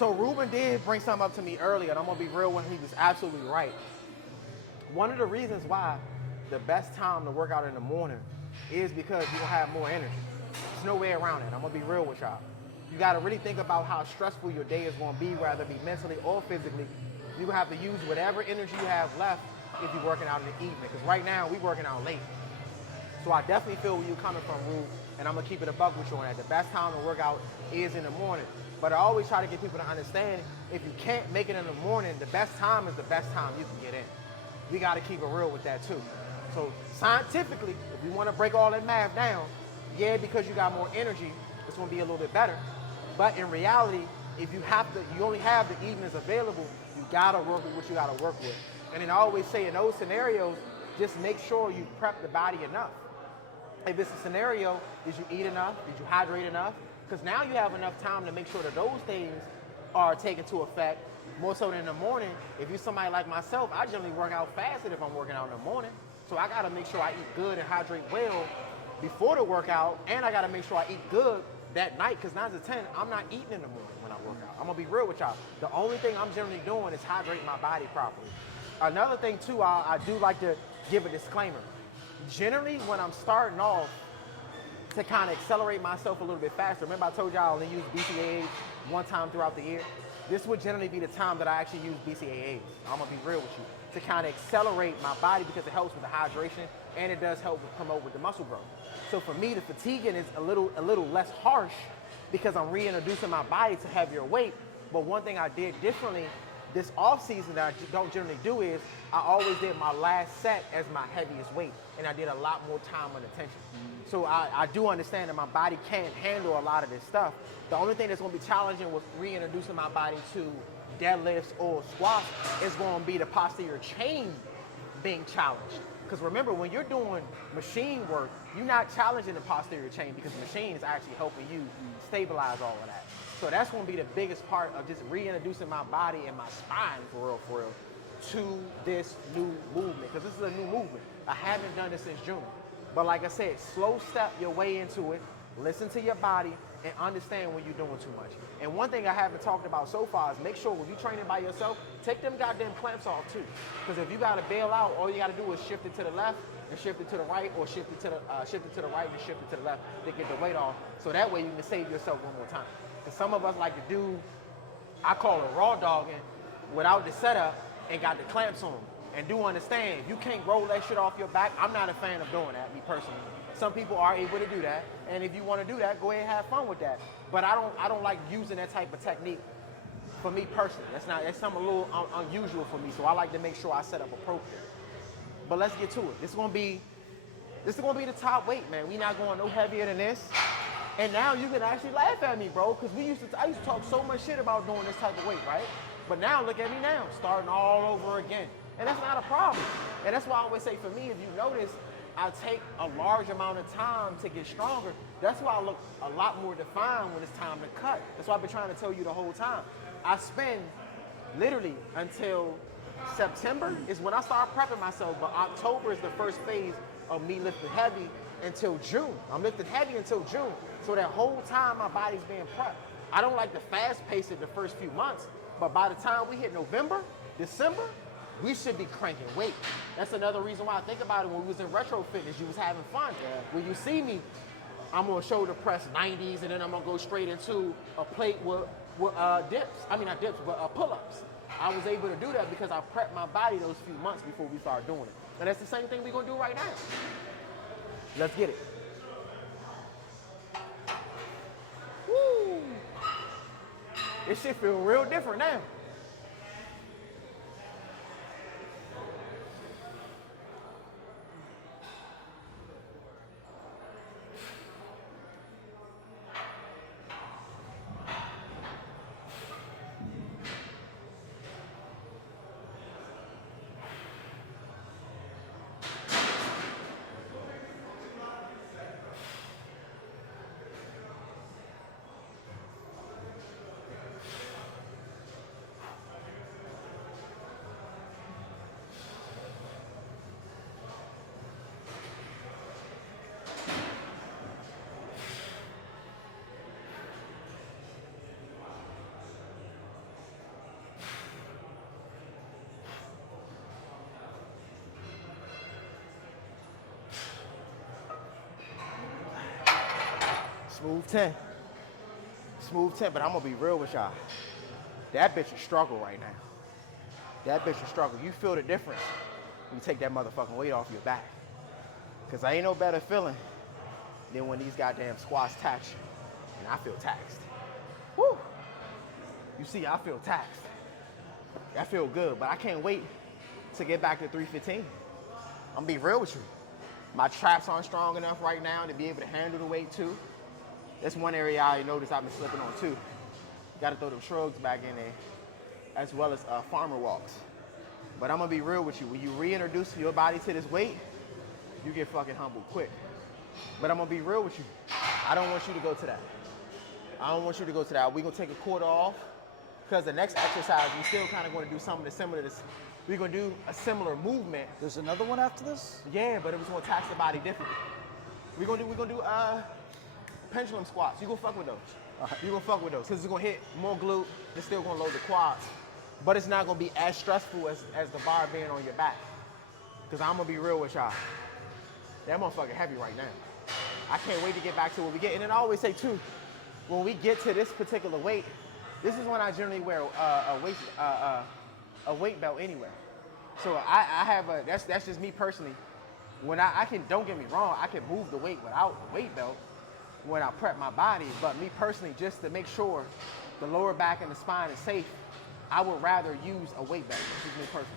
So Ruben did bring something up to me earlier, and I'm gonna be real when he was absolutely right. One of the reasons why the best time to work out in the morning is because you're gonna have more energy. There's no way around it. I'm gonna be real with y'all. You gotta really think about how stressful your day is gonna be, whether it be mentally or physically. You're gonna have to use whatever energy you have left if you're working out in the evening. Because right now, we're working out late. So I definitely feel where you're coming from, Rue, and I'm gonna keep it a buck with you on that. The best time to work out is in the morning. But I always try to get people to understand, if you can't make it in the morning, the best time is the best time you can get in. We gotta keep it real with that too. So scientifically, if you wanna break all that math down, yeah, because you got more energy, it's gonna be a little bit better. But in reality, if you only have the evenings available, you gotta work with what you gotta work with. And then I always say in those scenarios, just make sure you prep the body enough. If it's a scenario, did you eat enough? Did you hydrate enough? Because now you have enough time to make sure that those things are taken to effect. More so than in the morning. If you're somebody like myself, I generally work out fasted if I'm working out in the morning. So I gotta make sure I eat good and hydrate well before the workout, and I gotta make sure I eat good that night, because 9 to 10, I'm not eating in the morning when I work out. I'm gonna be real with y'all. The only thing I'm generally doing is hydrating my body properly. Another thing too, I do like to give a disclaimer. Generally, when I'm starting off, to kind of accelerate myself a little bit faster, remember I told y'all I only use BCAAs one time throughout the year? This would generally be the time that I actually use BCAAs. I'm gonna be real with you. To kind of accelerate my body, because it helps with the hydration and it does help promote with the muscle growth. So for me, the fatiguing is a little less harsh because I'm reintroducing my body to heavier weight. But one thing I did differently this off season that I don't generally do is I always did my last set as my heaviest weight, and I did a lot more time and attention. So I do understand that my body can't handle a lot of this stuff. The only thing that's gonna be challenging with reintroducing my body to deadlifts or squats is gonna be the posterior chain being challenged. Because remember, when you're doing machine work, you're not challenging the posterior chain because the machine is actually helping you stabilize all of that. So that's gonna be the biggest part of just reintroducing my body and my spine, for real, to this new movement. Because this is a new movement. I haven't done this since June. But like I said, slow step your way into it, listen to your body, and understand when you're doing too much. And one thing I haven't talked about so far is make sure when you're training by yourself, take them goddamn clamps off too. Because if you gotta bail out, all you gotta do is shift it to the left and shift it to the right, or shift it to the right and shift it to the left to get the weight off. So that way you can save yourself one more time. Because some of us like to do, I call it raw dogging, without the setup and got the clamps on. And do understand, if you can't roll that shit off your back, I'm not a fan of doing that, me personally. Some people are able to do that, and if you want to do that, go ahead and have fun with that. But I don't like using that type of technique for me personally. That's something a little unusual for me, so I like to make sure I set up appropriate. But let's get to it. This is gonna be the top weight, man. We not going no heavier than this. And now you can actually laugh at me, bro, because I used to talk so much shit about doing this type of weight, right? But now look at me now, starting all over again. And that's not a problem. And that's why I always say, for me, if you notice, I take a large amount of time to get stronger. That's why I look a lot more defined when it's time to cut. That's why I've been trying to tell you the whole time. I spend literally until September is when I start prepping myself, but October is the first phase of me lifting heavy until June. I'm lifting heavy until June. So that whole time my body's being prepped. I don't like the fast pace of the first few months, but by the time we hit November, December, we should be cranking weight. That's another reason why I think about it. When we was in retro fitness, you was having fun. Yeah. When you see me, I'm gonna shoulder press 90s, and then I'm gonna go straight into a plate with dips. I mean, not dips, but pull-ups. I was able to do that because I prepped my body those few months before we started doing it. And that's the same thing we're gonna do right now. Let's get it. Woo! This shit feel real different now. Smooth 10. Smooth 10, but I'm gonna be real with y'all. That bitch is struggle right now. That bitch is struggle. You feel the difference when you take that motherfucking weight off your back. Cause I ain't no better feeling than when these goddamn squats tax you. And I feel taxed. Woo! You see, I feel taxed. I feel good, but I can't wait to get back to 315. I'm gonna be real with you. My traps aren't strong enough right now to be able to handle the weight too. That's one area I noticed I've been slipping on too. Gotta throw them shrugs back in there, as well as farmer walks. But I'm gonna be real with you. When you reintroduce your body to this weight, you get fucking humbled quick. But I'm gonna be real with you. I don't want you to go to that. I don't want you to go to that. We're gonna take a quarter off, because the next exercise, we still kind of gonna do something similar to this. We're gonna do a similar movement. There's another one after this? Yeah, but it was gonna tax the body differently. We're gonna do pendulum squats. You gonna fuck with those. You gonna fuck with those, because it's gonna hit more glute. It's still gonna load the quads, but it's not gonna be as stressful as the bar being on your back. Because I'm gonna be real with y'all. That motherfucker heavy right now. I can't wait to get back to what we get. And then I always say too, when we get to this particular weight, this is when I generally wear a weight belt anyway. So I have that's just me personally. When I can, don't get me wrong, I can move the weight without the weight belt when I prep my body, but me personally, just to make sure the lower back and the spine is safe, I would rather use a weight belt. This is me personally.